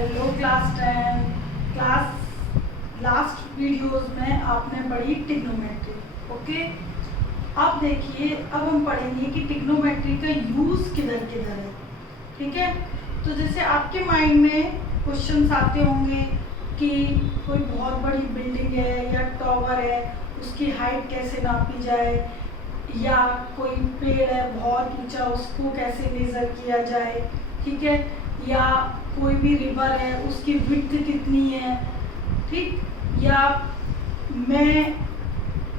Hello class 10 class last videos में आपने पढ़ी ट्रिग्नोमेट्री। ओके, अब देखिए अब हम पढ़ेंगे कि ट्रिग्नोमेट्री का यूज़ किधर किधर है। ठीक है, तो जैसे आपके माइंड में क्वेश्चंस आते होंगे कि कोई बहुत बड़ी बिल्डिंग है या टावर है, उसकी हाइट कैसे नापी जाए, या कोई पेड़ है बहुत ऊंचा, उसको कैसे मेज़र किया जाए। ठीक है, या कोई भी रिवर है उसकी विड्थ कितनी है। ठीक, या मैं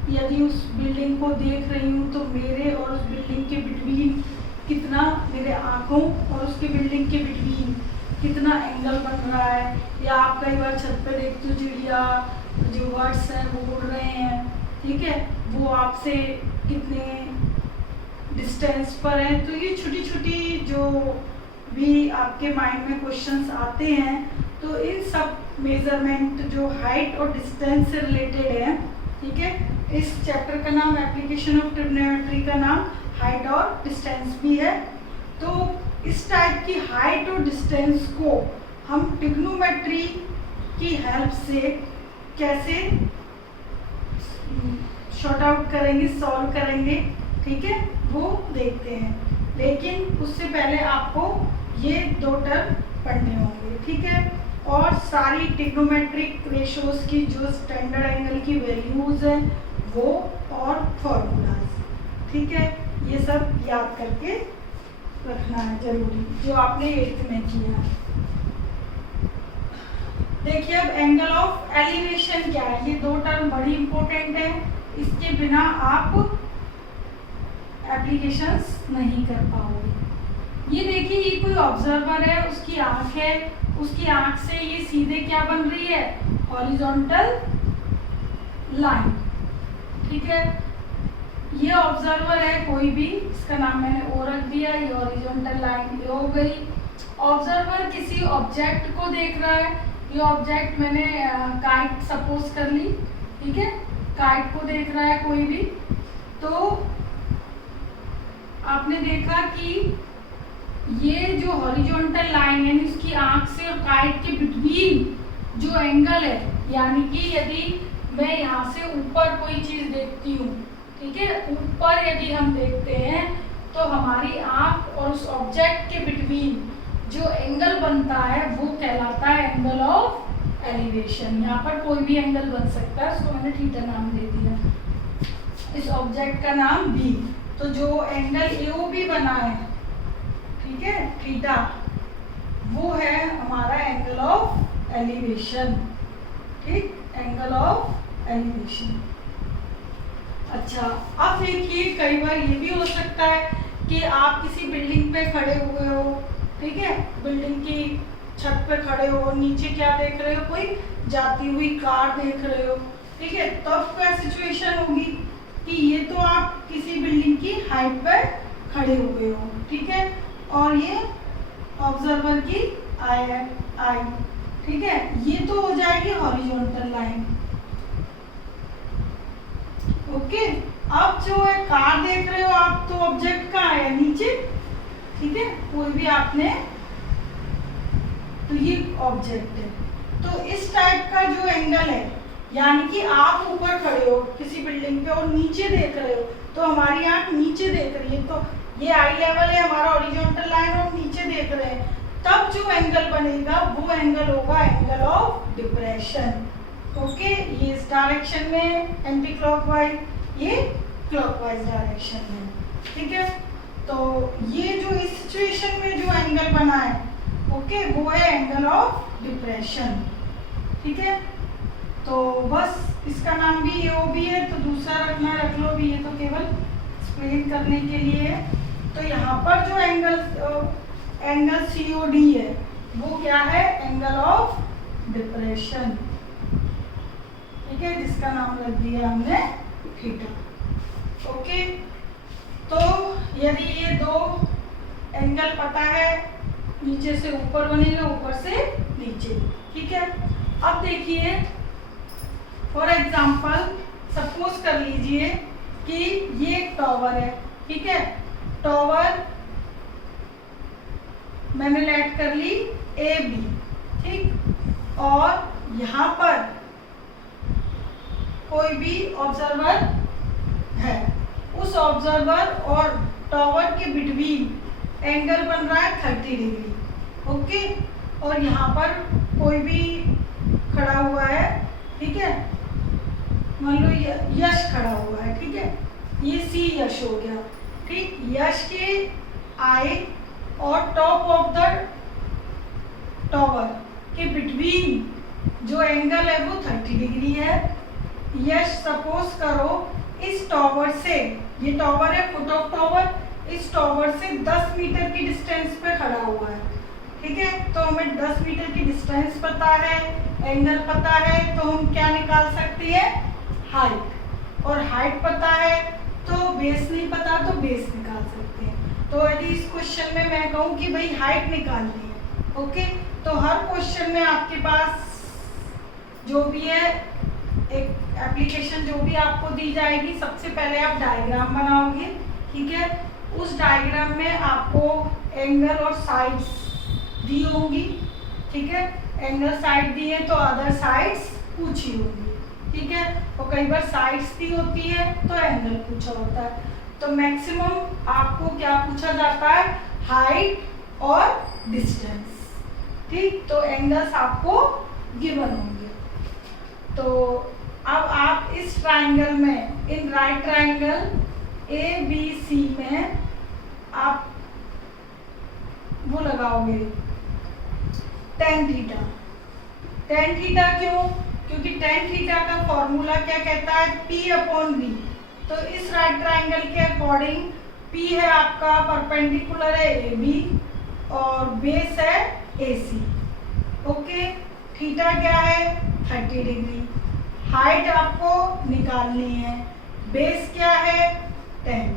यदि उस बिल्डिंग को देख रही हूँ तो मेरे और उस बिल्डिंग के बिटवीन कितना, मेरे आँखों और उसके बिल्डिंग के बिटवीन कितना एंगल बन रहा है। या आप कई बार छत पे देखते हो चिड़िया जो बर्ड्स हैं वो उड़ रहे हैं, ठीक है, वो आपसे कितने डिस्टेंस पर है। तो ये छोटी छोटी जो भी आपके माइंड में क्वेश्चंस आते हैं, तो इन सब मेजरमेंट जो हाइट और डिस्टेंस से रिलेटेड है। ठीक है, इस चैप्टर का नाम एप्लीकेशन ऑफ ट्रिग्नोमेट्री का नाम हाइट और डिस्टेंस भी है। तो इस टाइप की हाइट और डिस्टेंस को हम ट्रिग्नोमेट्री की हेल्प से कैसे शॉर्ट आउट करेंगे, सॉल्व करेंगे, ठीक है, वो देखते हैं। लेकिन उससे पहले आपको ये दो टर्म पढ़ने होंगे। ठीक है, और सारी ट्रिग्नोमेट्रिक रेशोज की जो स्टैंडर्ड एंगल की वैल्यूज हैं वो और फॉर्मूलाज, ठीक है, ये सब याद करके रखना है जरूरी, जो आपने 8th में किया। देखिए अब एंगल ऑफ एलिवेशन क्या है, ये दो टर्म बड़ी इंपॉर्टेंट है, इसके बिना आप एप्लीकेशंस नहीं कर पाओगे। ये देखिए, ये कोई ऑब्जर्वर है, उसकी आंख है, उसकी आंख से ये सीधे क्या बन रही है, हॉरिजॉन्टल लाइन। ठीक है, ये ऑब्जर्वर है कोई भी, इसका नाम मैंने ओ रख दिया, ये हॉरिजॉन्टल लाइन ये हो गई। ऑब्जर्वर किसी ऑब्जेक्ट को देख रहा है, ये ऑब्जेक्ट मैंने काइट सपोज कर ली। ठीक है, काइट को देख रहा है कोई भी, तो आपने देखा कि ये जो हॉरिजॉन्टल लाइन है इसकी आंख से और काइट के बिटवीन जो एंगल है, यानी कि यदि मैं यहाँ से ऊपर कोई चीज देखती हूँ, ठीक है, ऊपर यदि हम देखते हैं तो हमारी आंख और उस ऑब्जेक्ट के बिटवीन जो एंगल बनता है वो कहलाता है एंगल ऑफ एलिवेशन। यहाँ पर कोई भी एंगल बन सकता है, उसको मैंने थीटा नाम दे दिया, इस ऑब्जेक्ट का नाम बी। तो जो एंगल एओबी बना है, ठीक है, थीटा, वो है हमारा एंगल ऑफ एलिवेशन। ठीक, एंगल ऑफ एलिवेशन। अच्छा, अब देखिए कई बार ये भी हो सकता है कि आप किसी बिल्डिंग पे खड़े हुए हो, ठीक है, बिल्डिंग की छत पे खड़े हो, नीचे क्या देख रहे हो, कोई जाती हुई कार देख रहे हो। ठीक है, तब क्या सिचुएशन होगी कि ये तो आप किसी बिल्डिंग की हाइट पर खड़े हुए हो, ठीक है, और ये ऑब्जर्वर की आई, ठीक है, ये तो हो जाएगी हॉरिजॉन्टल लाइन। ओके, अब जो है कार देख रहे हो आप, तो ऑब्जेक्ट कहाँ है, नीचे। ठीक है, कोई भी आपने, तो ये ऑब्जेक्ट है। तो इस टाइप का जो एंगल है, यानी कि आप ऊपर खड़े हो किसी बिल्डिंग पे और नीचे देख रहे हो, तो हमारी आंख नीचे देख रही है, तो ये आई लेवल है हमारा हॉरिजॉन्टल लाइन और नीचे देख रहे हैं, तब जो एंगल बनेगा वो एंगल होगा एंगल ऑफ डिप्रेशन। ओके, ये इस डायरेक्शन में एंटी क्लॉकवाइज, ये क्लॉकवाइज डायरेक्शन में। ठीक है, तो ये जो इस सिचुएशन में जो एंगल बना है, ओके, वो है एंगल ऑफ डिप्रेशन। ठीक है, तो बस इसका नाम भी एओबी है, तो दूसरा रखना रख लो भी, ये तो केवल एक्सप्लेन करने के लिए है। तो यहाँ पर जो एंगल सीओडी है वो क्या है, एंगल ऑफ डिप्रेशन। ठीक है, जिसका नाम रख दिया हमने थीटा। ओके, तो यदि ये दो एंगल पता है, नीचे से ऊपर बनेगा, ऊपर से नीचे। ठीक है, अब देखिए फॉर एग्जाम्पल सपोज कर लीजिए कि ये एक टावर है। ठीक है, टावर मैंने लेट कर ली ए बी। ठीक, और यहाँ पर कोई भी ऑब्जर्वर है, उस ऑब्जर्वर और टावर के बिटवीन एंगल बन रहा है 30 डिग्री। ओके, और यहाँ पर कोई भी खड़ा हुआ है, ठीक है, मान लो यश खड़ा हुआ है, ठीक है, ये सी यश हो गया, ठीक। यश के आई और टॉप ऑफ द टावर के बिटवीन जो एंगल है वो 30 डिग्री है। यश सपोज करो इस टावर से, ये टावर है फुट ऑफ टावर, इस टावर से 10 मीटर की डिस्टेंस पे खड़ा हुआ है, ठीक है। तो हमें 10 मीटर की डिस्टेंस पता है, एंगल पता है, तो हम क्या निकाल सकते हैं, हाइट। और हाइट पता है तो बेस नहीं पता तो बेस निकाल सकते हैं। तो यदि इस क्वेश्चन में मैं कहूँ कि भाई हाइट निकालनी है, ओके, तो हर क्वेश्चन में आपके पास जो भी है एक एप्लीकेशन जो भी आपको दी जाएगी, सबसे पहले आप डायग्राम बनाओगे, ठीक है। उस डायग्राम में आपको एंगल और साइड्स दी होंगी, ठीक है। एंगल साइड दी है तो अदर साइड्स पूछी होंगी, ठीक है। और कई बार साइड्स दी होती है तो एंगल पूछा होता है। तो मैक्सिमम आपको क्या पूछा जाता है, हाइट और डिस्टेंस, ठीक। तो एंगल्स आपको गिवन होंगे। तो अब आप इस ट्राइंगल में, in right triangle A B C में आप वो लगाओगे tan थीटा। tan थीटा क्यों, क्योंकि tan थीटा का फॉर्मूला क्या कहता है, P/V। तो इस राइट ट्राइंगल के अकॉर्डिंग P है आपका परपेंडिकुलर है AB और बेस है AC, ओके। थीटा क्या है 30 डिग्री। हाइट आपको निकालनी है, बेस क्या है 10,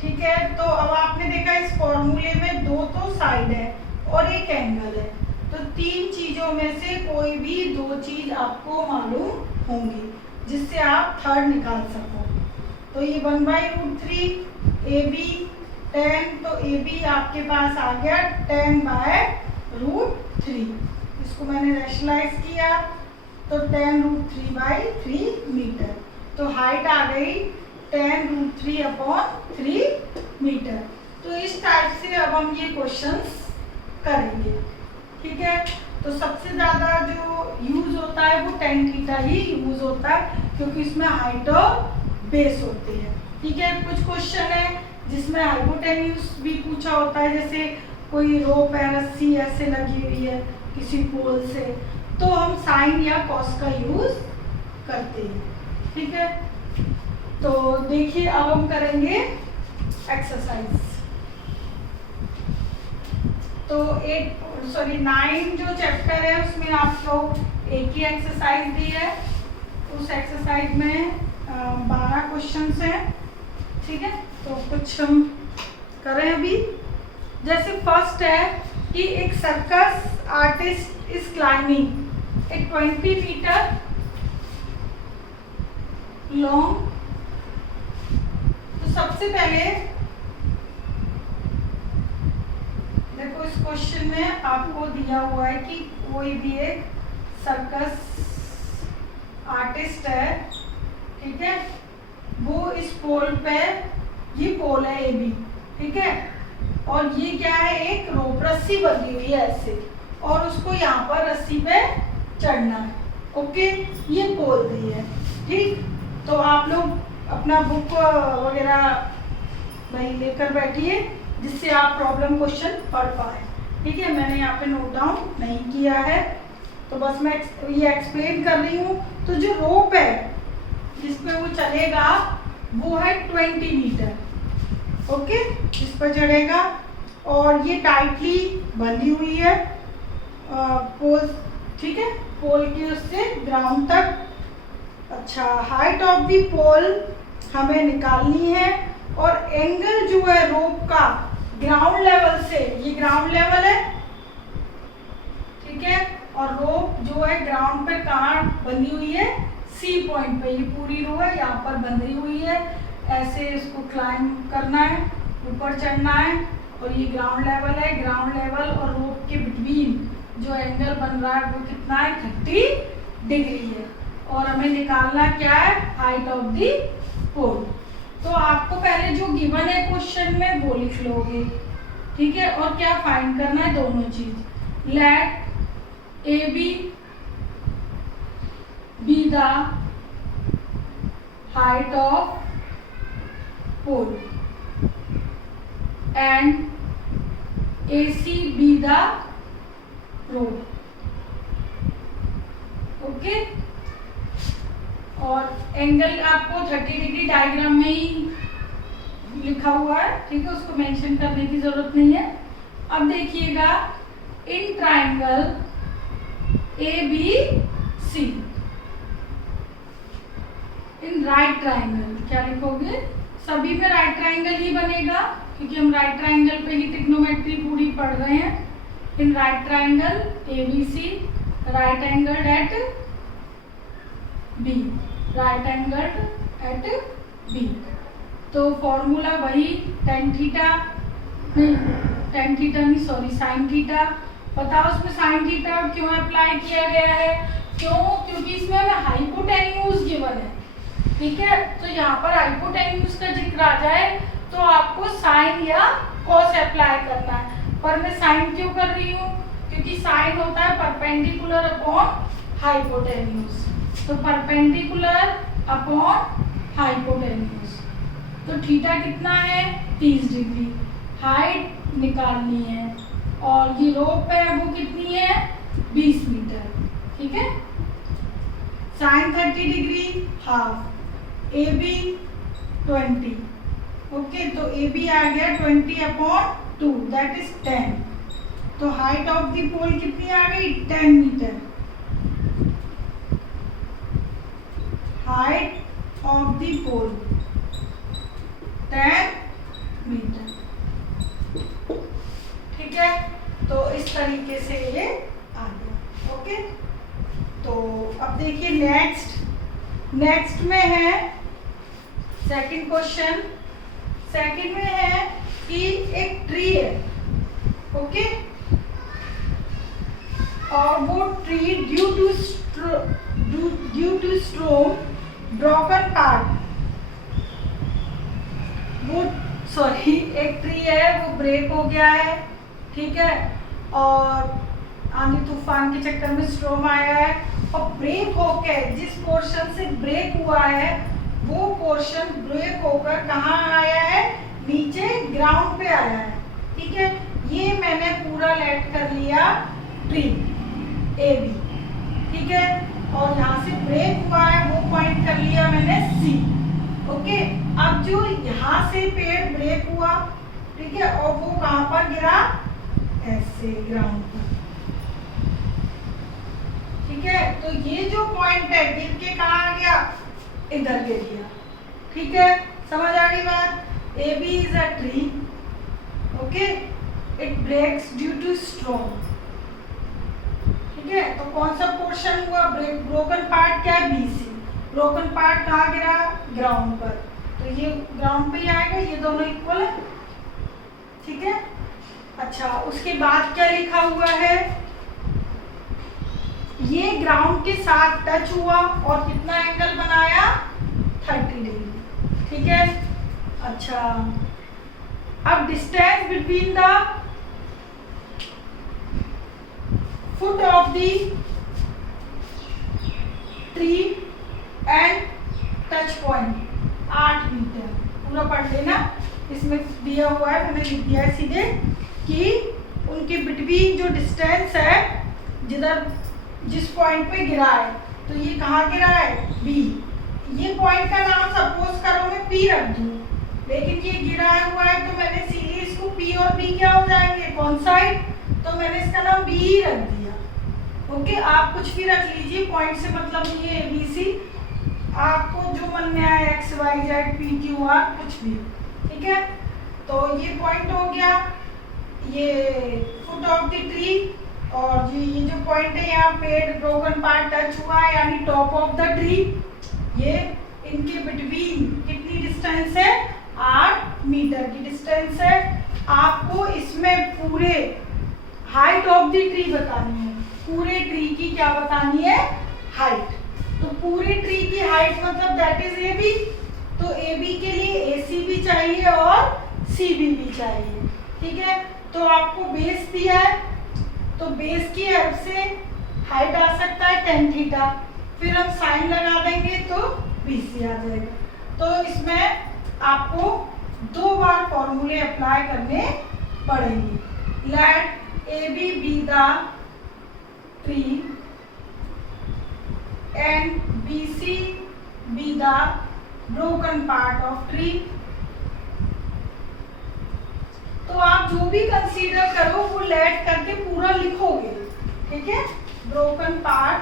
ठीक है। तो अब आपने देखा इस फॉर्मूले में दो तो साइड है और एक एंगल है, तो तीन चीजों में से कोई भी दो चीज आपको मालूम होंगी जिससे आप थर्ड निकाल सको। तो ये 1/√3 AB 10, तो AB आपके पास आ गया 10/√3। इसको मैंने रैशनलाइज किया तो 10√3/3 मीटर। तो हाइट आ गई 10√3/3 मीटर। तो इस टाइप से अब हम ये क्वेश्चंस करेंगे, ठीक है। तो सबसे ज़्यादा जो यूज होता है वो tan थीटा ही यूज होता है, क्योंकि इसमें हाइट और बेस होती है, ठीक है। कुछ क्वेश्चन है जिसमें हाइपोटेन्यूज भी पूछा होता है, जैसे कोई रोप है, रस्सी ऐसे लगी हुई है किसी पोल से, तो हम साइन या कॉस का यूज करते हैं, ठीक है। तो देखिए अब हम करेंगे एक्सरसाइज। तो 9 जो चैप्टर है उसमें आपको एक ही एक्सरसाइज दी है। उस एक्सरसाइज में 12 क्वेश्चंस हैं, ठीक है। तो कुछ हम करें अभी। जैसे फर्स्ट है कि एक circus artist is climbing a 20 metre long. तो सबसे पहले देखो इस क्वेश्चन में आपको दिया हुआ है कि कोई भी एक सर्कस आर्टिस्ट है, ठीक है, वो इस पोल पे, ये पोल है AB, ठीक है, और ये क्या है, एक रोप रस्सी बंधी हुई है ऐसे, और उसको यहाँ पर रस्सी पे चढ़ना है, ओके। ये पोल दी है, ठीक। तो आप लोग अपना बुक वगैरह भाई लेकर बैठिए जिससे आप प्रॉब्लम क्वेश्चन पढ़ पाए, ठीक है। मैंने यहाँ पे नोट डाउन नहीं किया है, तो बस मैं ये एक्सप्लेन कर रही हूँ। तो जो रोप है जिसपे वो चलेगा वो है 20 मीटर, ओके, इस पर चढ़ेगा और ये टाइटली बंधी हुई है पोल, ठीक है, पोल के उससे ग्राउंड तक। अच्छा, हाइट ऑफ दी पोल हमें निकालनी है और एंगल जो है रोप का ग्राउंड लेवल से, ये ग्राउंड लेवल है, ठीक है, और रोप जो है ग्राउंड पे कहाँ बंधी हुई है, C पॉइंट पे। ये पूरी रो है यहाँ पर बंधी हुई है, ऐसे इसको क्लाइंब करना है, ऊपर चढ़ना है, और ये ग्राउंड लेवल है। ग्राउंड लेवल और रोप के बिटवीन जो एंगल बन रहा है वो कितना है 30 डिग्री है। और हमें निकालना क्या है हाइट ऑफ द पोल। तो आपको पहले जो गिवन है क्वेश्चन में वो लिख लोगे, ठीक है। और क्या फाइंड करना है दोनों चीज, let A B the height of pole and AC be the road, okay. और एंगल आपको 30 डिग्री डायग्राम में ही लिखा हुआ है, ठीक है, उसको मेंशन करने की जरूरत नहीं है। अब देखिएगा in triangle ABC, in right triangle क्या लिखोगे, सभी में राइट ट्राइंगल ही बनेगा क्योंकि हम राइट ट्राइंगल पे ही ट्रिग्नोमेट्री पूरी पढ़ रहे हैं। इन right triangle ABC, right angled at B, right angled at B। तो फॉर्मूला वही tan थीटा नहीं सॉरी साइन थीटा। बताओ उसमें साइन थीटा क्यों अप्लाई किया गया है, क्यों, क्योंकि इसमें हमें हाइपोटेन्यूज गिवन है, ठीक है। तो यहाँ पर हाइपोटेन्यूज का जिक्र आ जाए तो आपको साइन या कॉस अप्लाई करना है। पर मैं साइन क्यों कर रही हूँ, क्योंकि साइन होता है परपेंडिकुलर अपॉन हाइपोटेन्यूज। तो परपेंडिकुलर अपॉन हाइपोटेन्यूज, तो थीटा कितना है 30 डिग्री, हाइट निकालनी है और ये रोप है वो कितनी है 20 मीटर, ठीक है। Sine 30 degree half, AB 20, okay. तो AB आ गया 20/2 दैट इज 10। तो हाइट ऑफ द पोल कितनी आ गई 10 metre. Height of the pole 10 metre, ठीक है। तो इस तरीके से ये आ गया, ओके। तो अब देखिए नेक्स्ट में है सेकंड क्वेश्चन। सेकंड में है कि एक ट्री है, ओके, और वो tree due to storm broken part, वो सॉरी एक ट्री है वो ब्रेक हो गया है, ठीक है। और आंधी तूफान के चक्कर में स्ट्रोम आया है और ब्रेक होके जिस पोर्शन से ब्रेक हुआ है वो पोर्शन ब्रेक होकर कहाँ आया है, नीचे ग्राउंड पे आया है, ठीक है। ये मैंने पूरा लेट कर लिया ट्री AB, ठीक है। और यहाँ से ब्रेक हुआ है वो पॉइंट कर लिया मैंने C, ओके। अब जो यहाँ से पेड़ ब्रेक हुआ, ठीक है, और वो कहाँ पर गिरा, ऐसे ग्राउंड पर, ठीक है। तो ये जो पॉइंट है गिर के कहाँ आ गया, इधर गिर गया, ठीक है। समझ आ गई बात। AB is a tree, okay, it breaks due to storm, ठीक है। तो कौन सा पोर्शन हुआ ब्रोकन पार्ट, क्या है BC। ब्रोकन पार्ट कहाँ गिरा, ग्राउंड पर, तो ये ग्राउंड पे ही आएगा, ये दोनों इक्वल है, ठीक है। अच्छा, उसके बाद क्या लिखा हुआ है, ये ग्राउंड के साथ टच हुआ और कितना एंगल बनाया 30 डिग्री, ठीक है। अच्छा, अब distance between the foot of the tree and touch point 8 metre, पूरा पढ़ लेना। इसमें दिया हुआ है, मैंने लिख दिया है सीधे कि उनके बिटवीन जो डिस्टेंस है, जिस पॉइंट पे गिरा है, तो ये कहाँ गिरा है B। ये पॉइंट का नाम सपोज करो मैं P रख दूं, लेकिन ये गिरा हुआ है तो मैंने सीधे इसको P और B क्या हो जाएंगे, कौन साइड, तो मैंने इसका नाम B ही रख दिया, ओके। आप कुछ भी रख लीजिए, पॉइंट से मतलब नहीं है ABC, आपको जो मन में आए X Y Z P Q R कुछ भी, ठीक है। तो ये पॉइंट हो गया, ये फुट ऑफ द ट्री, और ये जो पॉइंट है यहाँ पेड़ ब्रोकन पार्ट टच हुआ है यानी टॉप ऑफ द ट्री, ये इनके बिटवीन कितनी डिस्टेंस है 8 मीटर की डिस्टेंस है। आपको इसमें पूरे हाइट ऑफ द ट्री बतानी है, पूरे ट्री की क्या बतानी है, हाइट। तो पूरे ट्री की हाइट मतलब दैट इज ए बी। तो ए बी के लिए ए सी भी चाहिए और सी बी भी चाहिए, ठीक है। तो आपको बेस दिया है, तो बेस की हेल्प से हाइट आ सकता है tan थीटा, फिर हम साइन लगा देंगे तो BC आ जाएगा। तो इसमें आपको 2 बार फॉर्मूले अप्लाई करने पड़ेंगे। Let A B be the tree and BC be the broken part of tree. तो आप जो भी कंसीडर करो वो लेट करके पूरा लिखोगे, ठीक है। ब्रोकन पार्ट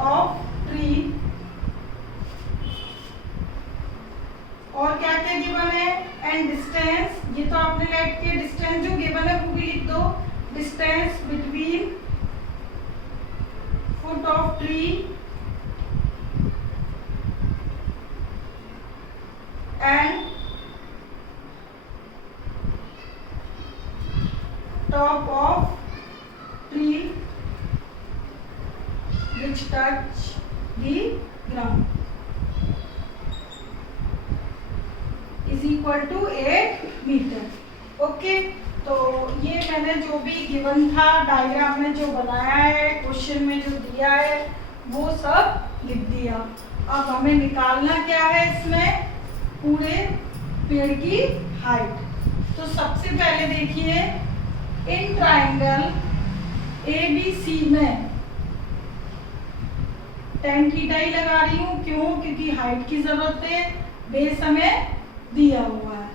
ऑफ ट्री, और क्या क्या गिवन है, एंड डिस्टेंस, ये तो आपने लेट के डिस्टेंस जो गिवन है वो भी लिख दो। Distance between foot of tree and top of tree which touch the ground is equal to 8 metre. Okay, तो ये मैंने जो भी गिवन था डायग्राम में जो बनाया है, क्वेश्चन में जो दिया है वो सब लिख दिया। अब हमें निकालना क्या है इसमें, पूरे पेड़ की हाइट। तो सबसे पहले देखिए इन ट्राइंगल ABC में tan थीटा ही लगा रही हूँ, क्यों, क्योंकि हाइट की जरूरत है, बेस हमें दिया हुआ है।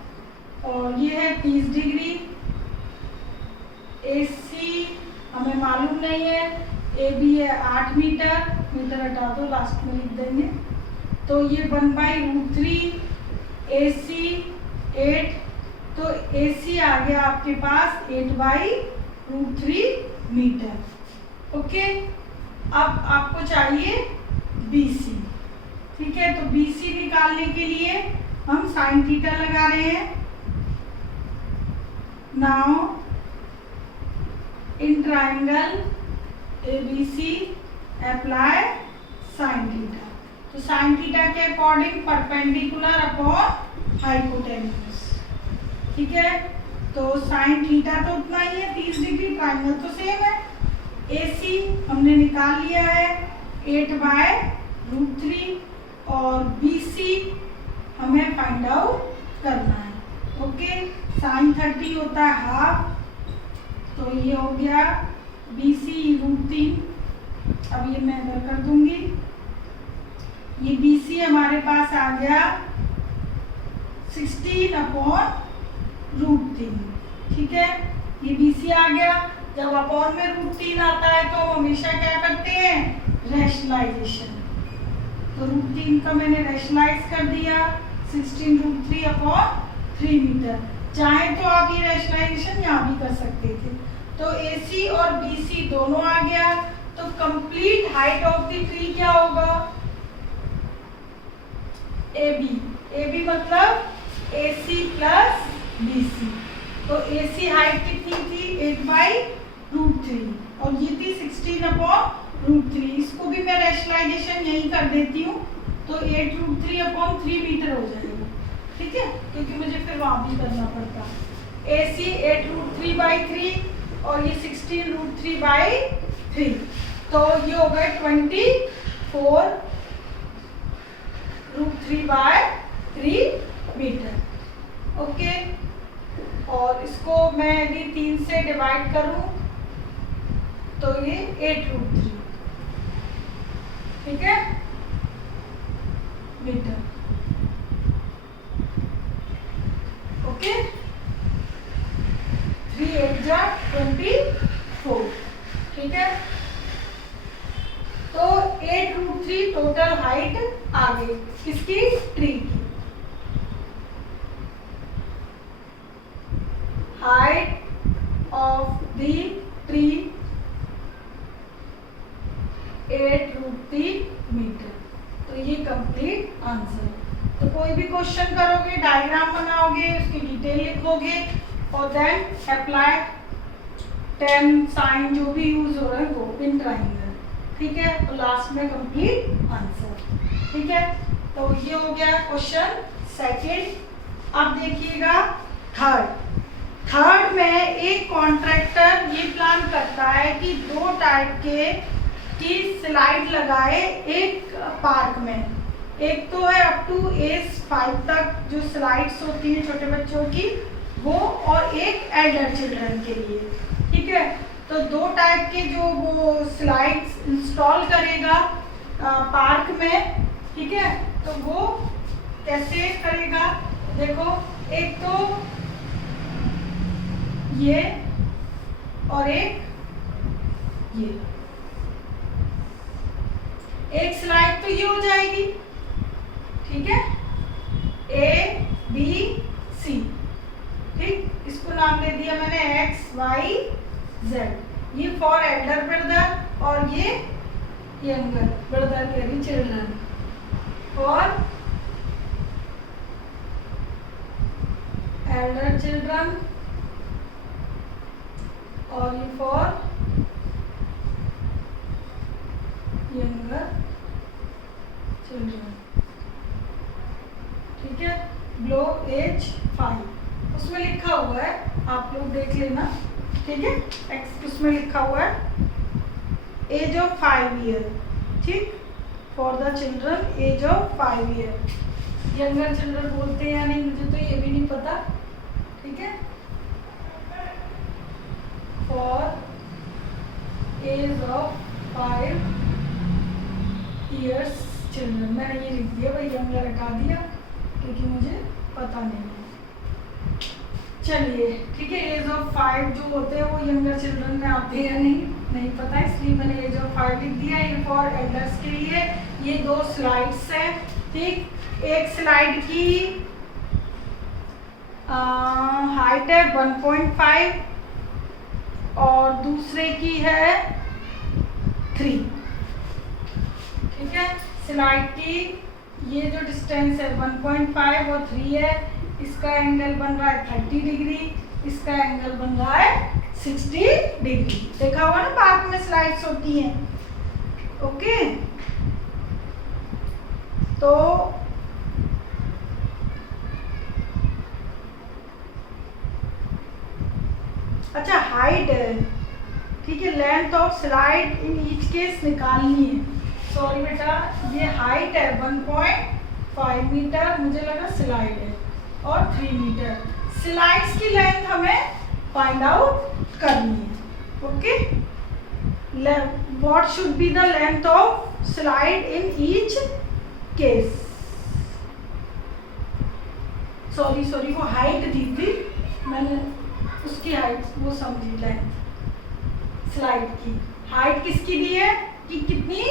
और ये है 30 डिग्री। AC हमें मालूम नहीं है, AB है 8 मीटर, मीटर हटा दो लास्ट में लिख देंगे। तो ये 1/√3, AC 8, तो AC आ गया आपके पास 8/√3 मीटर। ओके, अब आपको चाहिए BC, ठीक है। तो BC निकालने के लिए हम साइन थीटा लगा रहे हैं। Now in triangle ABC apply sine theta. तो साइन थीटा के अकॉर्डिंग परपेंडिकुलर अपॉन हाइपोटेन्यूज, ठीक है। तो साइन थीटा तो उतना ही है 30 डिग्री, ट्राइंगल तो सेम है। AC हमने निकाल लिया है 8/√3 और BC हमें फाइंड आउट करना है। ओके, साइन 30 होता है हाफ, तो ये हो गया BC √3। अब ये मैं इधर कर दूंगी, ये BC हमारे पास आ गया 16/√3, ठीक है। ये BC आ गया। जब अपॉन में √3 आता है तो हमेशा क्या करते हैं, रैशनलाइजेशन। तो √3 का मैंने रैशनलाइज कर दिया, 16√3/3 मीटर। चाहे तो आप ये रैशनलाइजेशन यहाँ भी कर सकते थे। तो AC और BC दोनों आ गया। तो complete height of the tree क्या होगा, AB मतलब AC प्लस BC। तो AC हाइट कितनी थी 8/√3 और ये थी 16/√3। इसको भी मैं रैशनलाइजेशन यही कर देती हूँ, तो 8√3/3 मीटर हो जाएगा, ठीक है, क्योंकि मुझे फिर वहाँ भी करना पड़ता। AC 8√3/3 और ये 16√3/3, तो ये हो गए 24√3/3 मीटर। ओके, और इसको मैं यदि 3 से डिवाइड करूं तो ये 8√3, ठीक है, मीटर। ओके, 3 8 जा 24, ठीक है। तो 8√3 टोटल हाइट आ गई किसकी, ट्री की। Height of the tree 8√3 metre. तो ये कंप्लीट आंसर। तो कोई भी क्वेश्चन करोगे, डायग्राम बनाओगे, उसकी डिटेल लिखोगे और देन अप्लाई 10 साइन जो भी यूज हो रहा है वो इन ट्राइंगल, ठीक है। तो लास्ट में कंप्लीट आंसर, ठीक है। तो ये हो गया क्वेश्चन सेकंड। अब देखिएगा थर्ड में एक कॉन्ट्रैक्टर ये प्लान करता है कि 2 टाइप की स्लाइड लगाए एक पार्क में। एक तो है अप टू एज 5 तक जो स्लाइड्स होती हैं छोटे बच्चों की वो, और एक एल्डर चिल्ड्रन के लिए, ठीक है। तो 2 टाइप के जो वो स्लाइड्स इंस्टॉल करेगा पार्क में, ठीक है। तो वो कैसे करेगा, देखो एक तो ये और एक ये, एक स्लाइड तो ये हो जाएगी, ठीक है, A B C, ठीक। इसको नाम दे दिया मैंने X Y Z। ये फॉर एल्डर ब्रदर और ये यंगर ब्रदर यानी चिल्ड्रन, और एल्डर चिल्ड्रन और ये फॉर यंगर चिल्ड्रन, ठीक है। बिलो एज 5 उसमें लिखा हुआ है, आप लोग देख लेना, ठीक है। एक्स उसमें लिखा हुआ है एज ऑफ 5 ईयर, ठीक, for the children age of 5 year. Younger children बोलते हैं या नहीं मुझे तो ये भी नहीं पता, ठीक है। For age of 5 years children, मैंने ये लिख दिया भाई, यंगर हटा दिया क्योंकि मुझे पता नहीं है। चलिए ठीक है, एज ऑफ 5 जो होते हैं वो यंगर चिल्ड्रन में आते हैं, नहीं पता, इसलिए मैंने एज ऑफ 5 लिख दिया। ये फॉर एल्डर्स के लिए ये 2 स्लाइड्स हैं, ठीक। एक स्लाइड की हाइट है 1.5 और दूसरे की है 3, ठीक है। स्लाइड की ये जो डिस्टेंस है 1.5 और 3 है, इसका एंगल बन रहा है 30 डिग्री, इसका एंगल बन रहा है 60 डिग्री। देखा हुआ ना पार्क में स्लाइड्स होती हैं, ओके। तो अच्छा हाइट है, ठीक है, length of slide in each case निकालनी है। सॉरी बेटा, ये हाइट है 1.5 मीटर, मुझे लगा स्लाइड है, और 3 मीटर। स्लाइड्स की लेंथ हमें फाइंड आउट करनी है, okay. What should be the length of slide in each case. Sorry वो हाइट दी थी मैंने, उसकी हाइट वो समझी, लेंथ स्लाइड की। हाइट किसकी दी है कि कितनी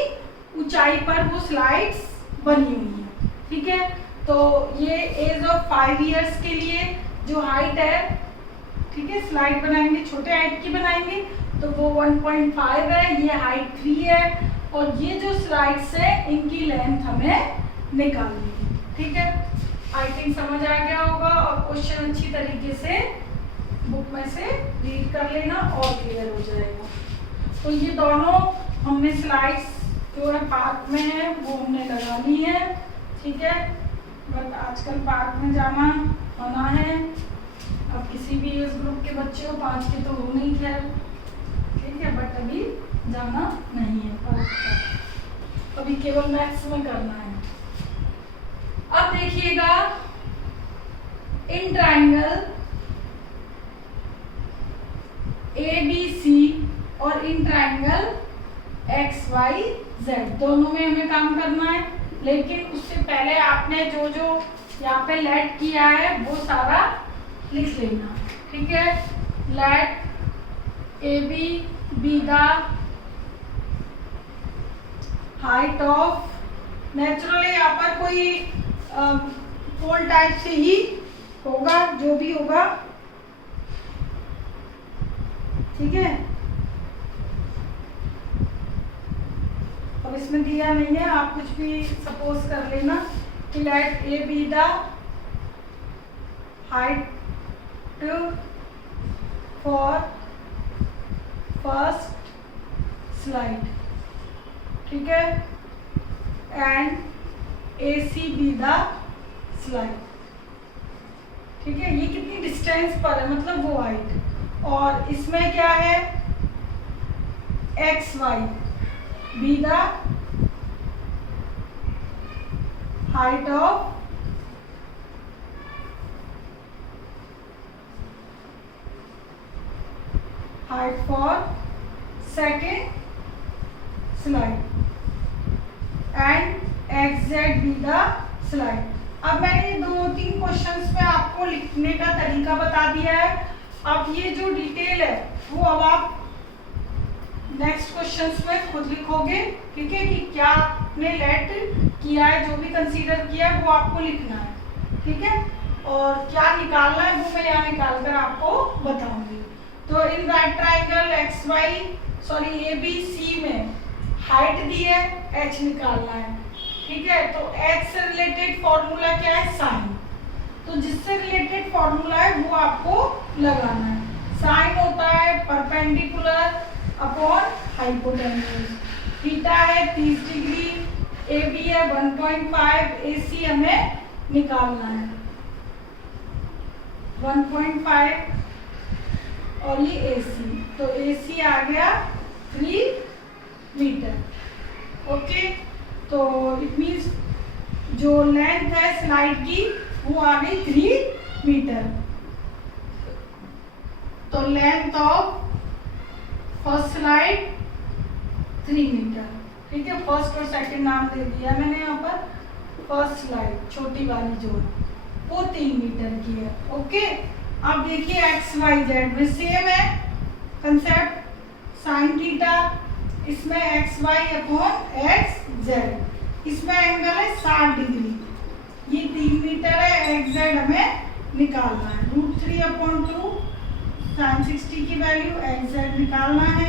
ऊंचाई पर वो स्लाइड्स बनी हुई है, ठीक है। तो ये एज ऑफ 5 इयर्स के लिए जो हाइट है, ठीक है, स्लाइड बनाएंगे छोटे हाइट की बनाएंगे तो वो 1.5 है, ये हाइट 3 है, और ये जो स्लाइड्स है इनकी लेंथ हमें निकालनी है, ठीक है। आई थिंक समझ आ गया होगा, और क्वेश्चन अच्छी तरीके से बुक में से रीड कर लेना और क्लियर हो जाएगा। तो ये दोनों हमने स्लाइड्स जो है पार्क में है वो हमने लगा ली है, ठीक है। बट आजकल पार्क में जाना मना है, अब किसी भी एज ग्रुप के बच्चे हो, 5 के तो हो नहीं खैर, ठीक है, बट अभी जाना नहीं है पार्क का, अभी केवल मैथ्स में करना है। अब देखिएगा इन ट्राइंगल ABC और इन ट्राइंगल XYZ दोनों में हमें काम करना है, लेकिन उससे पहले आपने जो जो यहाँ पे लेट किया है वो सारा लिख लेना, ठीक है। Let AB be the height of, naturally यहाँ पर कोई पोल टाइप से ही होगा जो भी होगा, ठीक है। अब इसमें दिया नहीं है, आप कुछ भी सपोज कर लेना कि let A B the height for first slide, ठीक है, and AC be the slide, ठीक है। ये कितनी डिस्टेंस पर है, मतलब वो हाइट, और इसमें क्या है XY B the height of for second slide and XZ B the slide. अब मैंने ये 2-3 क्वेश्चंस में आपको लिखने का तरीका बता दिया है। अब ये जो डिटेल है वो अब आप नेक्स्ट क्वेश्चंस में खुद लिखोगे, ठीक है, कि क्या आपने लेट किया है, जो भी कंसीडर किया है वो आपको लिखना है, ठीक है, और क्या निकालना है वो मैं यहाँ निकाल कर आपको बताऊंगी। तो इन राइट ट्राइंगल ABC में हाइट दी है, H निकालना है, ठीक है। तो H से रिलेटेड फॉर्मूला क्या है, साइन, तो जिससे रिलेटेड फॉर्मूला है वो आपको लगाना है। साइन होता है परपेंडिकुलर अपॉन हाइपोटेन्यूज, थीटा है 30 डिग्री, AB है 1.5, AC हमें निकालना है 1.5 और ये AC, तो AC आ गया 3 मीटर, ओके। तो इट मीन्स जो लेंथ है स्लाइड की वो आ गई 3 मीटर। तो length of first slide 3 metre, ठीक है। फर्स्ट और सेकंड नाम दे दिया मैंने यहाँ पर। फर्स्ट स्लाइड छोटी वाली जो है वो 3 मीटर की है, ओके। अब देखिए XYZ में सेम है कंसेप्ट, साइन थीटा, इसमें XY अपॉन XZ, इसमें एंगल है 60 डिग्री, ये 3 मीटर है, XZ हमें निकालना है √3/2 sin 60 की वैल्यू XZ निकालना है,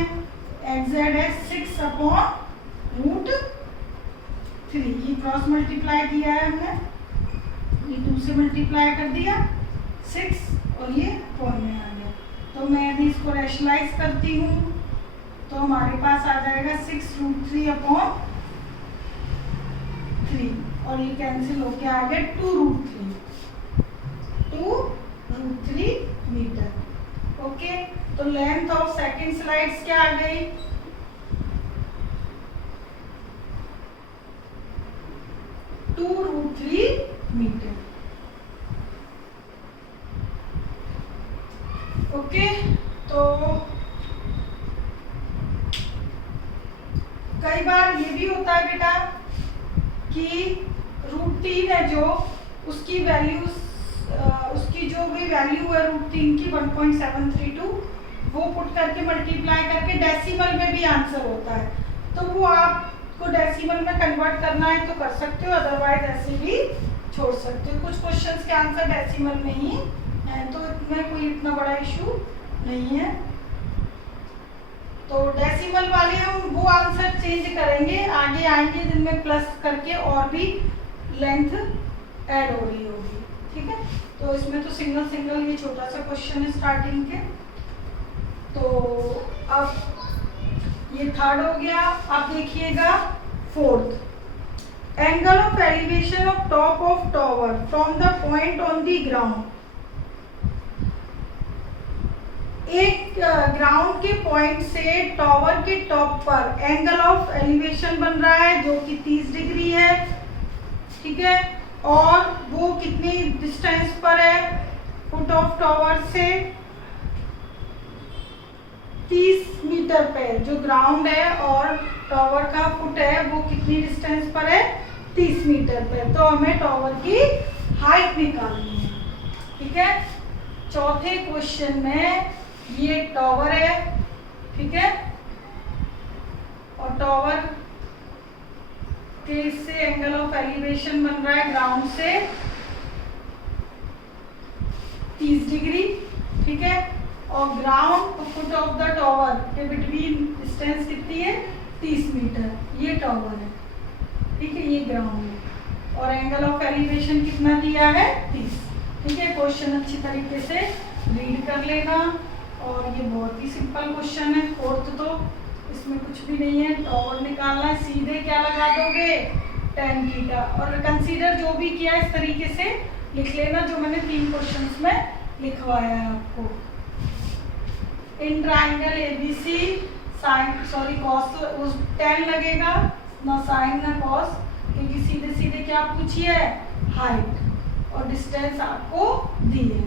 XZ है 6/√3, ये क्रॉस मल्टीप्लाई किया है हमने, ये 2 से मल्टीप्लाई कर दिया 6 और ये अपॉन में आ गया। तो मैं यदि इसको रैशनलाइज करती हूँ तो हमारे पास आ जाएगा 6√3/3 और ये कैंसिल होके आ गया 2√3 मीटर, ओके। तो लेंथ ऑफ सेकंड स्लाइड्स क्या आ गई, 2√3 मीटर, ओके। तो कई बार ये भी होता है बेटा कि √3 है जो उसकी वैल्यू उसकी जो भी वैल्यू है √3 की 1.732 वो पुट करके मल्टीप्लाई करके डेसिमल में भी आंसर होता है, तो वो आपको डेसिमल में कन्वर्ट करना है तो कर सकते हो, अदरवाइज ऐसे भी छोड़ सकते हो। कुछ क्वेश्चंस के आंसर डेसिमल में ही है तो इसमें कोई इतना बड़ा इशू नहीं है। तो डेसिमल वाले हम वो आंसर चेंज करेंगे, आगे आएंगे जिनमें प्लस करके और भी लेंथ ऐड हो रही होगी, ठीक है। तो इसमें तो सिंगल ये छोटा सा क्वेश्चन है स्टार्टिंग के। तो अब ये थर्ड हो गया। अब देखिएगा fourth, angle of elevation of top of tower from the point on the ground. एक ग्राउंड के पॉइंट से टावर के टॉप पर एंगल ऑफ एलिवेशन बन रहा है जो कि 30 डिग्री है, ठीक है, और वो कितनी डिस्टेंस पर है, फुट ऑफ टावर से 30 मीटर पे, जो ग्राउंड है और टावर का फुट है वो कितनी डिस्टेंस पर है, 30 मीटर पे। तो हमें टावर की हाइट निकालनी है, ठीक है। चौथे क्वेश्चन में ये टावर है, ठीक है, और टावर के से एंगल ऑफ एलिवेशन बन रहा है ग्राउंड से 30 डिग्री, ठीक है, और ग्राउंड तो फुट ऑफ द टावर के बिटवीन डिस्टेंस कितनी है, 30 मीटर, ये टावर है, ठीक है, ये ग्राउंड है, और एंगल ऑफ एलिवेशन कितना दिया है, 30, ठीक है। क्वेश्चन अच्छी तरीके से रीड कर लेना और ये बहुत ही सिंपल क्वेश्चन है, फोर्थ, तो इसमें कुछ भी नहीं है। टॉवर निकालना है, सीधे क्या लगा दोगे, tan थीटा, और कंसीडर जो भी किया इस तरीके से लिख लेना जो मैंने 3 क्वेश्चंस में लिखवाया है आपको। In triangle ABC sine sorry cos उस tan लगेगा, ना साइन ना कॉस, क्योंकि सीधे सीधे क्या पूछी है, हाइट, और डिस्टेंस आपको दी है।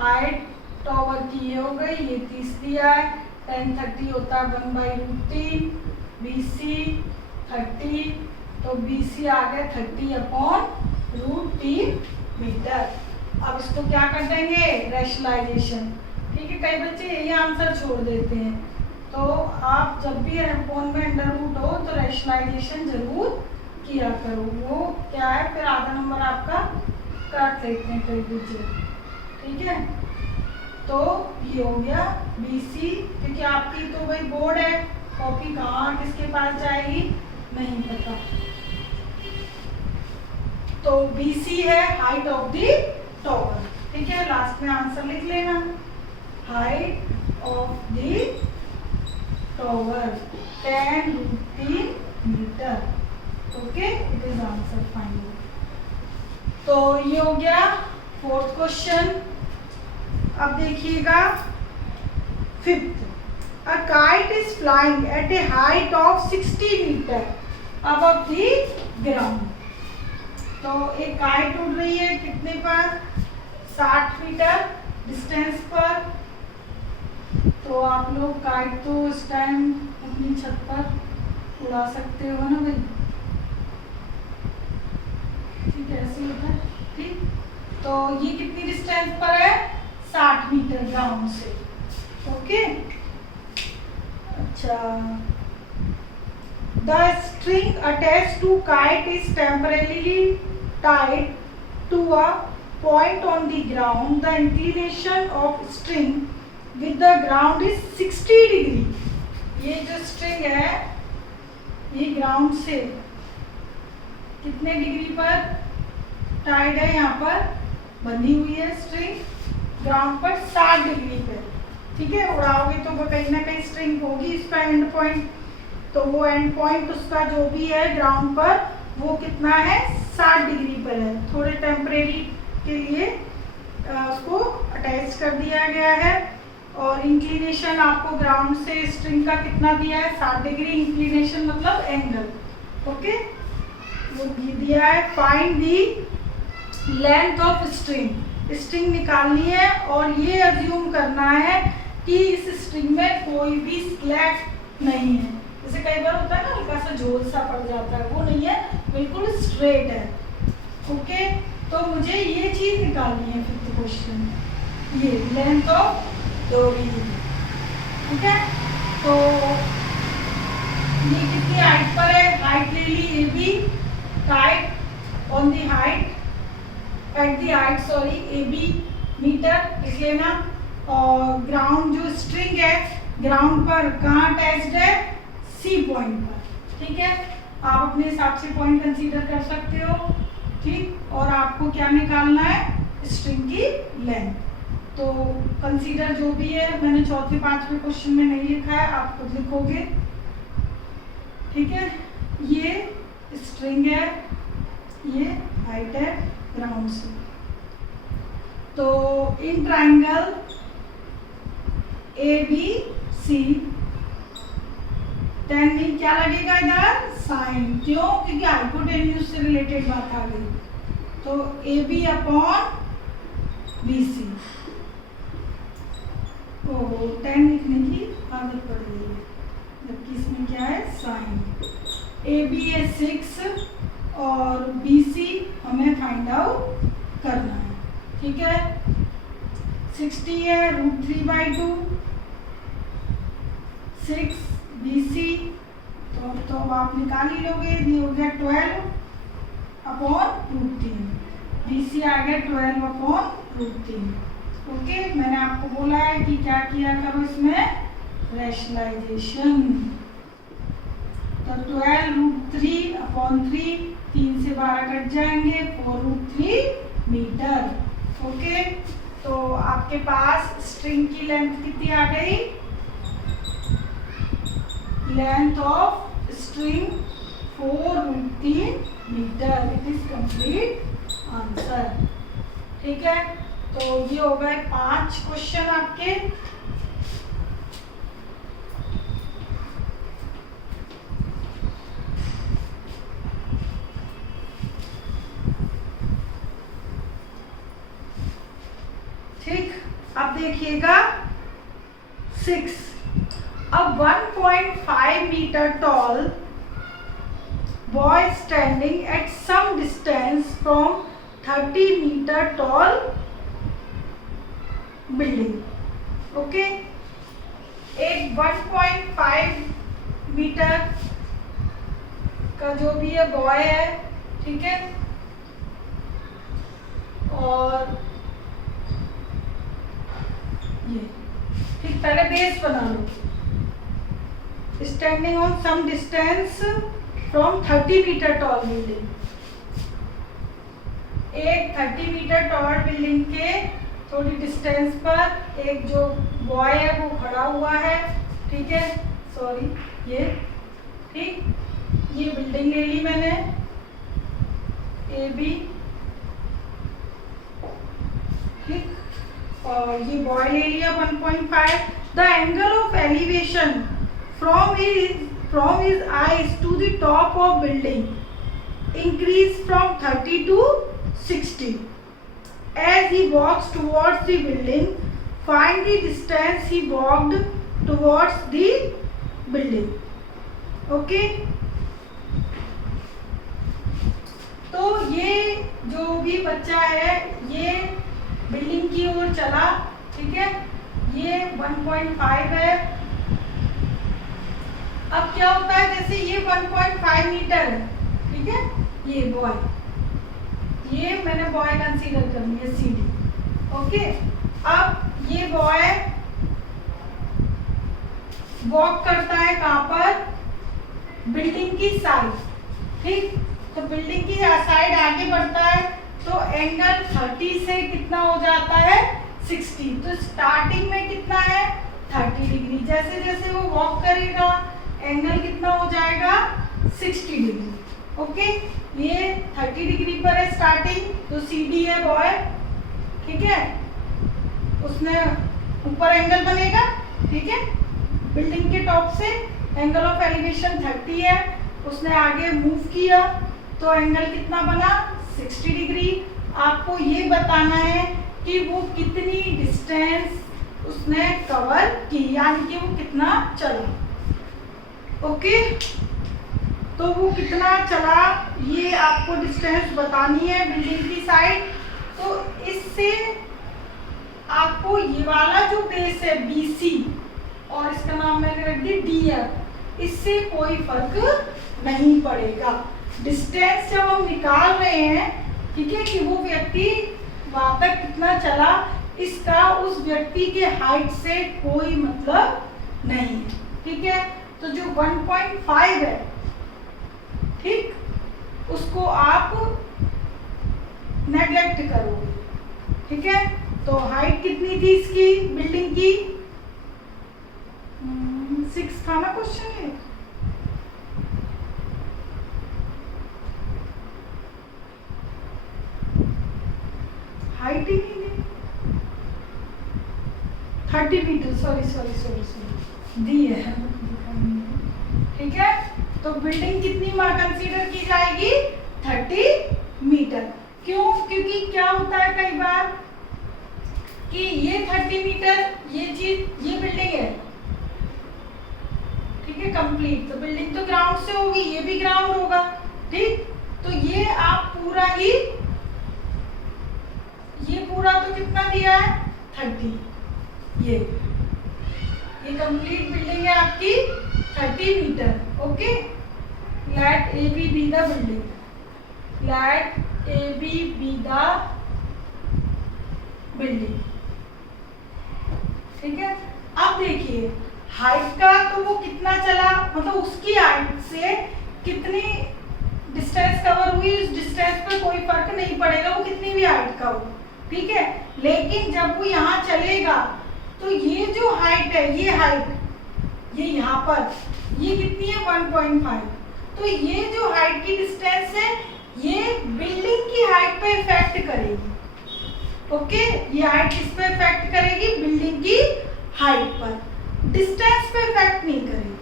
हाइट टॉवर की ये हो गई, ये 30 दिया है, tan 30 होता है 1/√3, BC 30, तो BC आ गया 30/√3 मीटर। अब इसको क्या कर देंगे, रैशनलाइजेशन। ठीक है, कई बच्चे यही आंसर छोड़ देते हैं, तो आप जब भी अपॉन में अंडर रूट हो तो रैशनलाइजेशन जरूर किया करो। वो क्या है, फिर आधा नंबर आपका काट लेते हैं कई बच्चे। ठीक है, तो ये हो गया BC, क्योंकि आपकी तो भाई बोर्ड है, कॉपी कहाँ किसके पास जाएगी नहीं पता। तो BC है हाइट ऑफ द टॉवर। ठीक है, लास्ट में आंसर लिख लेना, height of the tower 10√3 metre. Okay, it is answer final. तो ये हो गया फोर्थ क्वेश्चन। अब देखिएगा fifth, a kite is flying at a height of 60 metre above the ground. तो एक काइट उड़ रही है कितने पर, 60 मीटर डिस्टेंस पर। तो आप लोग काइट तो इस टाइम अपनी छत पर उड़ा सकते हो ना भाई, ठीक है, ऐसे होता है। ठीक, तो ये कितनी डिस्टेंस पर है, 60 मीटर ग्राउंड से। ओके, अच्छा, the string attached to kite is temporarily tied to a point on the ground. The inclination of string with the ground is 60 degree। ये जो स्ट्रिंग है ये ग्राउंड से कितने डिग्री पर टाइड है, यहाँ पर बंधी हुई है स्ट्रिंग ग्राउंड पर 60 डिग्री पे। ठीक है, उड़ाओगे तो कहीं ना कहीं स्ट्रिंग होगी इसका एंड पॉइंट, तो वो एंड पॉइंट उसका जो भी है ग्राउंड पर वो कितना है, 60 डिग्री पर है। थोड़े टेम्परेरी के लिए उसको अटैच कर दिया गया है, और इंक्लिनेशन आपको ग्राउंड से स्ट्रिंग का कितना दिया है, 60 डिग्री। इंक्लिनेशन मतलब एंगल। ओके, वो दिया है। Find the length of string, string निकालनी है, और ये अज्यूम करना है कि इस स्ट्रिंग में कोई भी स्लैट नहीं है। जैसे कई बार होता है ना, हल्का सा झोल सा पड़ जाता है, वो नहीं है, बिल्कुल स्ट्रेट है। ओके, तो मुझे ये चीज निकालनी है फिफ्थ क्वेश्चन, ये लेंथ ऑफ डोरी। ठीक है, तो ये कितनी हाइट पर है, हाइट ले ली AB, kite on the height at the height sorry AB metre लिख लेना, और ग्राउंड जो स्ट्रिंग है ग्राउंड पर कहाँ अटैच्ड है, C पॉइंट पर। ठीक है, आप अपने हिसाब से पॉइंट कंसीडर कर सकते हो। ठीक, और आपको क्या निकालना है, स्ट्रिंग की लेंथ। तो कंसीडर जो भी है, मैंने चौथे पांचवें क्वेश्चन में नहीं लिखा है, आप खुद लिखोगे। ठीक है, ये स्ट्रिंग है, ये हाइट है ग्राउंड से। तो इन ट्राइंगल ABC tan में क्या लगेगा इधर, साइन। क्यों, क्योंकि हाइपोटेन्यूज से रिलेटेड बात आ गई। तो AB/BC को tan लिखने की आदत पड़ गई है, जबकि इसमें क्या है, साइन। AB है 6 और BC हमें फाइंड आउट करना है। ठीक है, 60 है √3/2, 6 BC, तो आप निकाल ही लोगे, ये हो गया 12/√3, BC आ गया 12/√3। ओके, मैंने आपको बोला है कि क्या किया करो इसमें, रैशनलाइजेशन। तो 12√3/3, 3 से 12 कट जाएंगे, 4√3 मीटर। ओके, तो आपके पास स्ट्रिंग की लेंथ कितनी आ गई? Length of string 450 metre. It is complete answer. ठीक है, तो ये हो गए 5 क्वेश्चन आपके। ठीक, अब देखिएगा 6। अब 1.5 meter tall boy standing at some distance from 30 meter tall building. Okay, एक 1.5 मीटर का जो भी ये बॉय है, ठीक है, और ये ठीक, पहले बेस बना लो। Standing on some distance from 30 metre tall building. एक 30 मीटर टॉल बिल्डिंग के थोड़ी डिस्टेंस पर एक जो बॉय है वो खड़ा हुआ है। ठीक है, सॉरी, ये ठीक, ये बिल्डिंग ले ली मैंने ए बी, ठीक, और ये बॉय ले लिया 1.5। The angle of elevation from his eyes to the top of building increase from 30 to 60. As he walks towards the building, find the distance he walked towards the building. Okay? तो ये जो भी बच्चा है ये building की ओर चला। ठीक है, ये 1.5 है। अब क्या होता है, जैसे ये 1.5 मीटर है, ठीक है, ये बॉय, ये मैंने बॉय कंसीडर कर लिया सीडी। ओके, अब ये बॉय वॉक करता है कहाँ पर? बिल्डिंग की साइड। ठीक, तो बिल्डिंग की साइड आगे बढ़ता है तो एंगल 30 से कितना हो जाता है? 60। तो स्टार्टिंग में कितना है? 30 डिग्री। जैसे जैसे वो वॉक करेगा एंगल कितना हो जाएगा? 60 डिग्री। ओके, ये 30 डिग्री पर है स्टार्टिंग, तो सीडी है बॉय। ठीक है, उसने ऊपर एंगल बनेगा। ठीक है, बिल्डिंग के टॉप से एंगल ऑफ एलिवेशन 30 है, उसने आगे मूव किया तो एंगल कितना बना? 60 डिग्री। आपको ये बताना है कि वो कितनी डिस्टेंस उसने कवर की, यानी कि वो कितना चला। ओके, तो वो कितना चला ये आपको डिस्टेंस बतानी है बिल्डिंग की साइड। तो इससे आपको ये वाला जो बेस है BC और इसका नाम मैंने रख दी DF, इससे कोई फर्क नहीं पड़ेगा। डिस्टेंस जब हम निकाल रहे हैं, ठीक है, कि वो व्यक्ति वहां तक कितना चला, इसका उस व्यक्ति के हाइट से कोई मतलब नहीं। ठीक है, तो जो 1.5 है, ठीक, उसको आप नेग्लेक्ट करोगे। ठीक है, तो हाइट कितनी थी इसकी बिल्डिंग की? 6 था ना क्वेश्चन में। हाइट ही नहीं दी, 30 मीटर, सॉरी दी है। ठीक है, तो बिल्डिंग कितनी कंसीडर की जाएगी? 30 मीटर। क्यों? क्योंकि क्या होता है कई बार कि ये 30 मीटर ये चीज, ये बिल्डिंग है, ठीक है, कंप्लीट, तो बिल्डिंग तो ग्राउंड से होगी, ये भी ग्राउंड होगा। ठीक, तो ये आप पूरा ही, ये पूरा तो कितना दिया है? 30। ये कंप्लीट बिल्डिंग है आपकी 30 metre. Okay, let AB be the building, let AB be the building। ठीक है, अब देखिए हाइट का, तो वो कितना चला, मतलब उसकी हाइट से कितनी डिस्टेंस कवर हुई, उस डिस्टेंस पर कोई फर्क नहीं पड़ेगा, वो कितनी भी हाइट का हो। ठीक है। लेकिन जब वो यहाँ चलेगा तो ये जो हाइट है, ये हाइट, ये यहाँ पर ये कितनी है 1.5, तो ये जो हाइट की डिस्टेंस है ये बिल्डिंग की हाइट पे इफेक्ट करेगी। ओके, ये हाइट किस पे इफेक्ट करेगी? बिल्डिंग की हाइट पर, डिस्टेंस पे इफेक्ट नहीं करेगी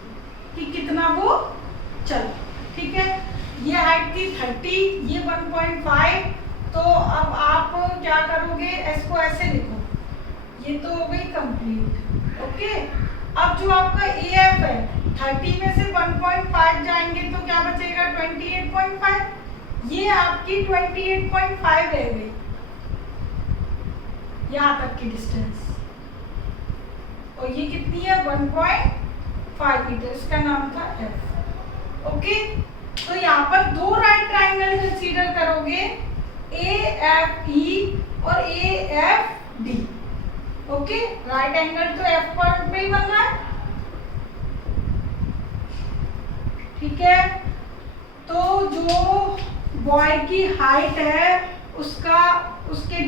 कि कितना वो चला। ठीक है, ये हाइट थी 30, ये 1.5, तो अब आप क्या करोगे, इसको ऐसे लिखो, ये तो हो गई कंप्लीट। ओके, अब जो आपका AF है 30 में से 1.5 जाएंगे तो क्या बचेगा 28.5, ये आपकी 28.5 रह गई यहाँ तक की डिस्टेंस, और ये कितनी है 1.5 मीटर, इसका नाम था F। ओके, तो यहाँ पर दो राइट ट्राइंगल कंसीडर करोगे, AFE और AFD। ओके, राइट एंगल तो F पॉइंट पे ही बन रहा है। ठीक है, तो जो बॉय की हाइट है उसके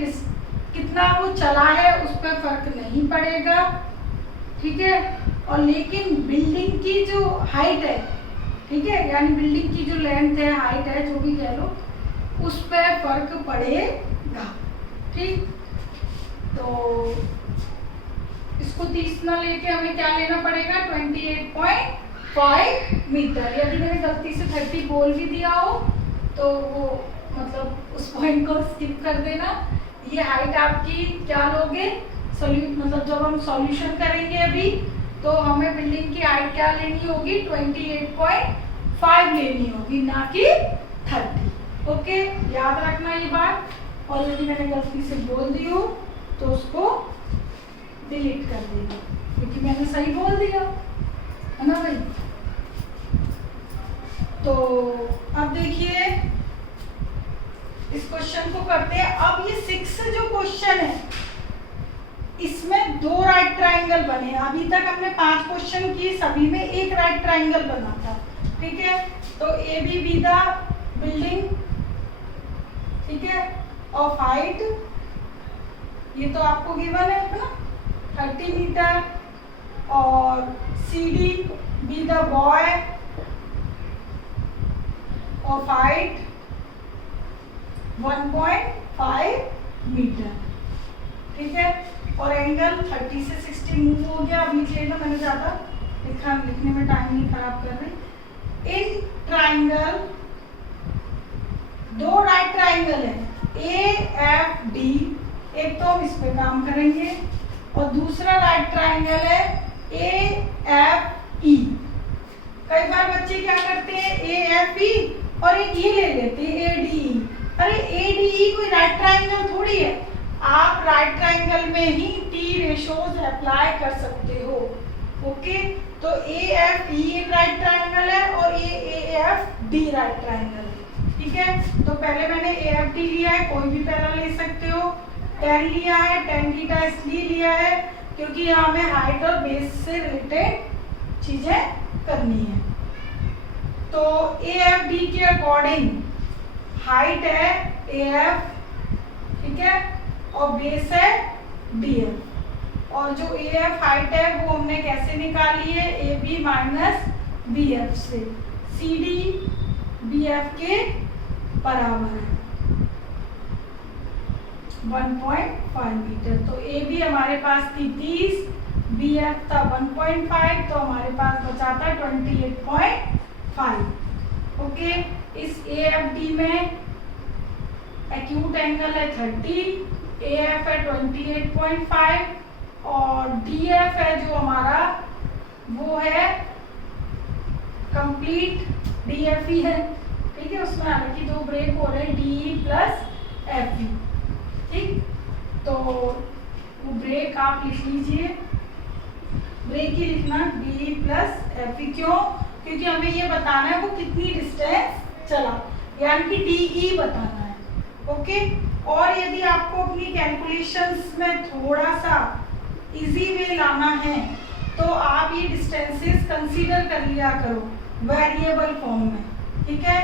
कितना वो चला है उस पर फर्क नहीं पड़ेगा। ठीक है, और लेकिन बिल्डिंग की जो हाइट है, ठीक है, यानी बिल्डिंग की जो लेंथ है, हाइट है, जो भी कह लो, उस पर फर्क पड़ेगा। ठीक, तो इसको 30 ना लेके हमें क्या लेना पड़ेगा 28.5 मीटर। यदि मैंने गलती से 30 बोल भी दिया हो तो वो मतलब उस पॉइंट को स्किप कर देना। ये हाइट आपकी क्या लोगे, मतलब जब हम सॉल्यूशन करेंगे अभी, तो हमें बिल्डिंग की हाइट क्या लेनी होगी 28.5 लेनी होगी, ना कि 30। ओके, याद रखना ये बात, और यदि मैंने गलती से बोल दी हो तो उसको डिलीट कर देना, क्योंकि मैंने सही बोल दिया है ना भाई। तो अब देखिए इस क्वेश्चन को करते हैं। अब ये 6 जो क्वेश्चन है इसमें 2 राइट ट्राइंगल बने। अभी तक हमने 5 क्वेश्चन किए, सभी में एक राइट ट्राइंगल बना था। ठीक है, तो AB बी द बिल्डिंग, ठीक है, ऑफ हाइट, ये तो आपको गिवन है ना 30 मीटर, और CD be the boy of height 1.5 metre. ठीक है, और एंगल 30 से 60 मूव हो गया। अब लिख लेना, मैंने ज़्यादा लिखने में टाइम नहीं खराब कर रही। इन ट्राइंगल 2 राइट ट्राइंगल है AFD, एक तो हम इस पे काम करेंगे, और दूसरा राइट ट्राइंगल है AFE। कई बार बच्चे क्या करते हैं AFE और एक ये ले लेते हैं ADE। अरे ADE कोई राइट ट्राइंगल थोड़ी है, आप राइट ट्राइंगल में ही T रेशोज अप्लाई कर सकते हो। ओके, तो AFE एक राइट ट्राइंगल है और AFD राइट ट्राइंगल है। ठीक है, तो पहले मैंने AFD लिया है, कोई भी पैरा ले सकते हो। tan लिया है, tan थीटा इसलिए लिया है क्योंकि यहाँ हमें हाइट और बेस से रिलेटेड चीजें करनी है। तो AFD के अकॉर्डिंग हाइट है AF, ठीक है, और बेस है BF, और जो AF हाइट है वो हमने कैसे निकाली है AB माइनस BF से। CD BF के बराबर है 1.5 मीटर। तो AB हमारे पास थी 30, BF था 1.5, तो हमारे पास बचा था 28.5। ओके, इस AFD में एक्यूट एंगल है 30, AF है 28.5, और DF है जो हमारा वो है कंप्लीट DFE है। ठीक है, उसमें हालांकि 2 ब्रेक हो रहे हैं DE प्लस FE। ठीक, तो वो ब्रेक आप लिख लीजिए, ब्रेक ही लिखना DE प्लस FE। क्यों? क्योंकि हमें ये बताना है वो कितनी डिस्टेंस चला, यानी कि DE बताना है। ओके, और यदि आपको अपनी कैलकुलेशंस में थोड़ा सा इजी वे लाना है तो आप ये डिस्टेंसेस कंसीडर कर लिया करो वेरिएबल फॉर्म में। ठीक है,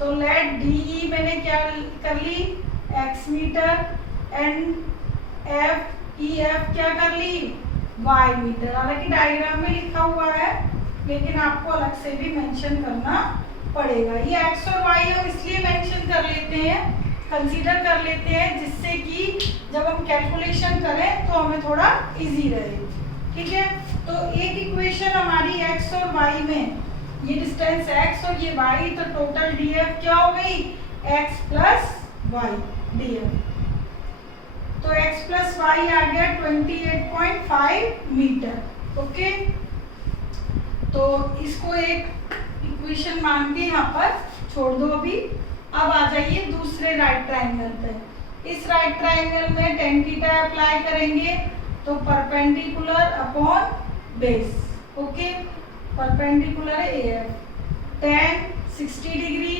तो लेट DE मैंने क्या कर ली x metre, N F E F क्या कर ली, वाई मीटर। हालांकि डायग्राम में लिखा हुआ है लेकिन आपको अलग से भी मेंशन करना पड़ेगा। ये एक्स और वाई हम इसलिए मेंशन कर लेते हैं, कंसीडर कर लेते हैं, जिससे कि जब हम कैलकुलेशन करें तो हमें थोड़ा इजी रहे। ठीक है, तो एक इक्वेशन हमारी एक्स और वाई में, ये डिस्टेंस एक्स और ये वाई, तो टोटल डीएफ क्या हो गई, एक्स प्लस वाई डीएफ। तो x प्लस वाई आ गया 28.5 मीटर। ओके, तो इसको एक इक्वेशन मान के यहाँ पर छोड़ दो अभी। अब आ जाइए दूसरे राइट ट्रायंगल पे। इस राइट ट्रायंगल में tan थीटा अप्लाई करेंगे तो perpendicular upon base. Okay, perpendicular AF tan 60 degree,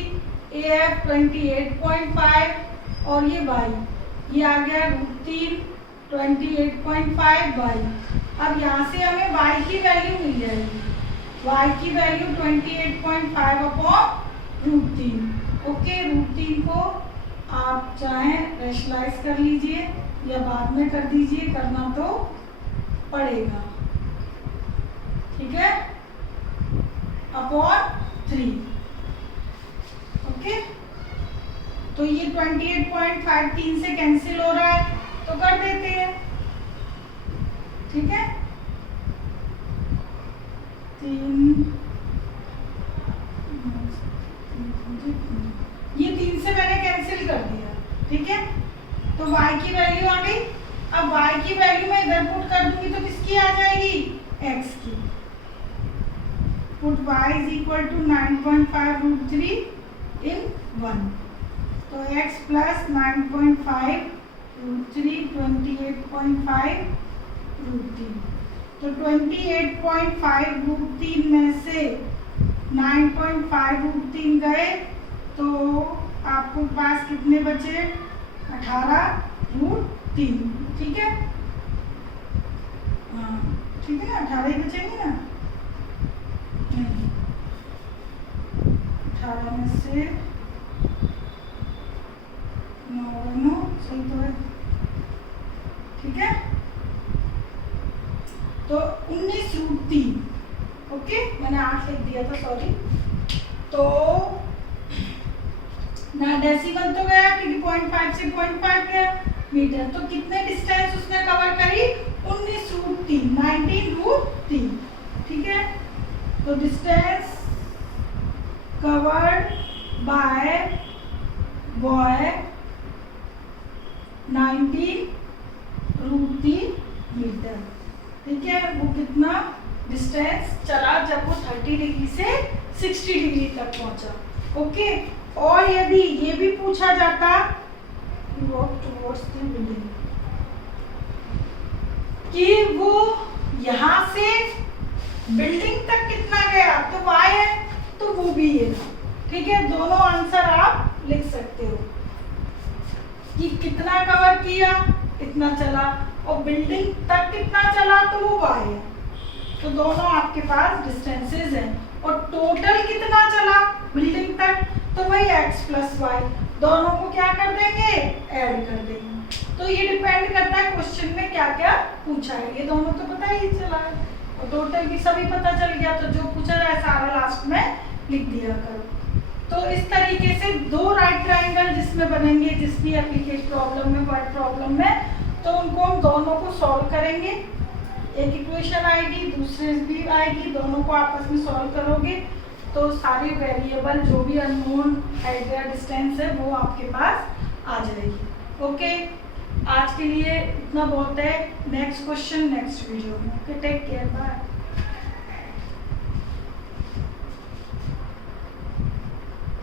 AF 28.5 और ये y, ये आ गया √3 28.5 y। अब यहाँ से हमें y की वैल्यू मिल जाएगी, y की वैल्यू 28.5 अपॉन √3। ओके, √3 को आप चाहें रेशनलाइज कर लीजिए या बाद में कर दीजिए, करना तो पड़ेगा। ठीक है, अपॉन 3। ओके, तो ये 28.5 3 से कैंसिल हो रहा है तो कर देते हैं। ठीक है, 3, ये 3 से मैंने कैंसिल कर दिया। ठीक है, तो y की वैल्यू आ गई। अब y की वैल्यू मैं इधर पुट कर दूंगी तो किसकी आ जाएगी, x की। Put y is equal to 9.5 √3 in 1, तो x प्लस 9.5 √3 28.5 √3। तो 28.5 √3 में से 9.5 √3 गए तो आपको पास कितने बचे, 18 √3। ठीक है, हाँ ठीक है ना, 18 ही बचेंगे ना। नहीं, 18 में से 9 सही तो है। ठीक है, तो 19 √3। ओके, मैंने 8 लिख दिया था, सॉरी। तो ना डेसिमल तो गया क्योंकि 0.5 से 0.5 गया मीटर, तो कितने डिस्टेंस उसने कवर करी, 19 √3 19 √3। ठीक है, तो distance covered by boy 19 √3 metre. ठीक है, वो कितना डिस्टेंस चला जब वो 30 डिग्री से 60 डिग्री तक पहुंचा। ओके, और यदि ये भी पूछा जाता कि वो यहाँ से बिल्डिंग तक कितना गया, तो y है तो वो भी ये। ठीक है, दोनों आंसर आप लिख सकते हो कि कितना कवर किया, इतना चला, और बिल्डिंग तक कितना चला तो वो y है। तो दोनों आपके पास डिस्टेंसेस हैं, और टोटल कितना चला बिल्डिंग तक तो वही x प्लस वाई, दोनों को क्या कर देंगे, ऐड कर देंगे। तो ये डिपेंड करता है क्वेश्चन में क्या क्या पूछा है। ये दोनों तो पता ही चला है और टोटल भी सभी पता चल गया, तो जो पूछा जाए सारा लास्ट में लिख दिया करो। तो इस तरीके से 2 राइट ट्रायंगल जिसमें बनेंगे, जिस भी एप्लीकेट प्रॉब्लम में, वर्ड प्रॉब्लम में, तो उनको हम दोनों को सॉल्व करेंगे। एक इक्वेशन आएगी, दूसरी भी आएगी, दोनों को आपस में सॉल्व करोगे तो सारी वेरिएबल जो भी अननोन एरिया डिस्टेंस है वो आपके पास आ जाएगी। ओके, आज के लिए इतना बहुत है। नेक्स्ट क्वेश्चन नेक्स्ट वीडियो में। Okay, take care, bye.